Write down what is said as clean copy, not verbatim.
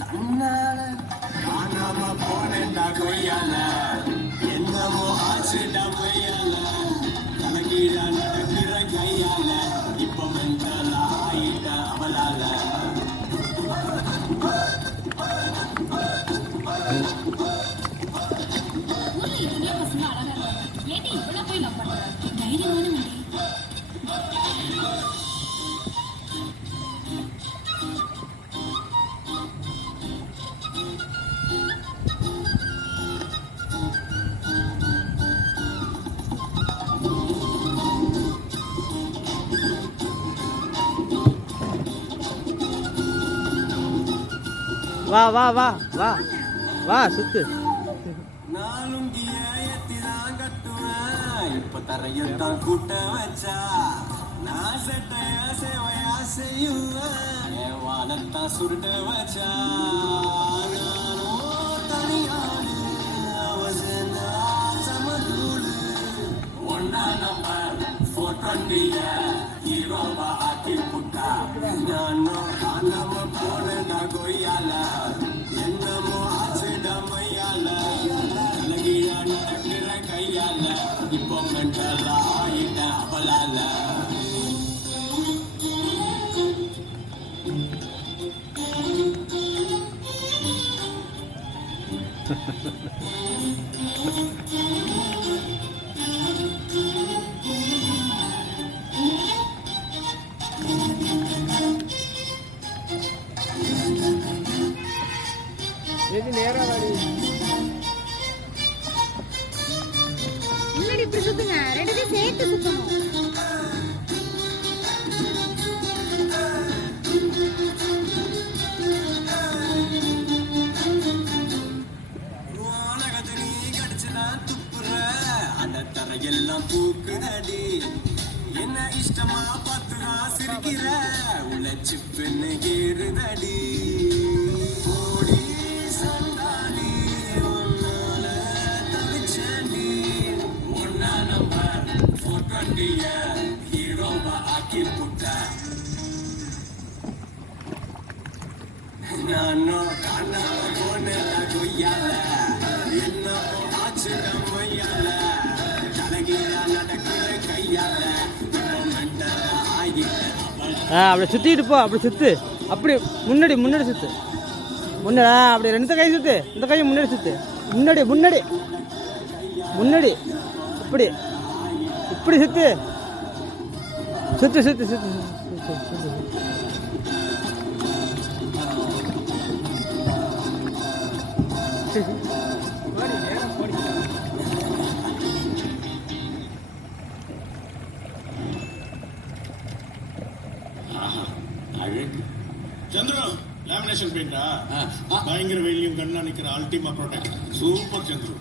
தன்னால காணாம போனேன்டா கொய்யால என்னமோ ஆச்சுடா பொய்யால கலகீழா நடக்கிற கையால இப்ப மென்டல் ஆயிட்ட அவளால வா வா வா வா வா சுத்து. நானும் ஏத்திதான் கட்டுவேன் இப்ப தரையத்தான் கூட்ட வச்சா நான் செட்டையா சேவையா செய்யுவேன் என் வானத்தான் சுருட்ட வச்சா நானும் தனியாடு அவசனா சமதூடு ஒன்னா நம்பர் 420 ஹீரோவா ஆக்கி புட்டா நானும் காணாம போனேன்டா கொய்யால என்னமோ ஆச்சுடா மையால கலகியா நடக்கிற கையால இப்போ மென்டலா ஆயிட்ட அவளால எது நேரா வாடி முன்னாடி இப்படி சுத்துங்க, ரெண்டு பேரும் சேர்த்து சுத்தணும். உலகத்தை நீ கடிச்சுதான் துப்புற அடத்தரையெல்லாம் பூக்குதடி என்ன இஷ்டமா பார்த்துதான் சிரிக்கிற உழைச்சு பெண்ணு ஏறுதடி ஓடி சண்டாடி ஒன்னால தவிச்சண்டி ஒன்னா நம்பர் 420 ஹீரோவா ஆக்கி புட்டா நானும் காணாம போனேன் கொய்யால என்னமோ ஆச்சுடா மையால கலகீழா நடக்கிற கையால இப்போ மென்டல் ஆகிட்ட அப்படி சுத்திட்டு போ, அப்படி சுத்து, அப்படி முன்னாடி முன்னாடி சுத்து, முன்னாடி அப்படி ரெண்டு கை சுத்து, இந்த கையை முன்னாடி சுத்து, முன்னாடி முன்னாடி முன்னாடி இப்படி இப்படி சுத்து சுத்து சுத்து சுத்து சுத்து சுத்து. చంద్రు లామినేషన్ పెయింటా భయంకర వెయ్యం కన్నా నిక్కడ అల్టిమా ప్రొటెక్ట్ సూపర్ చంద్రు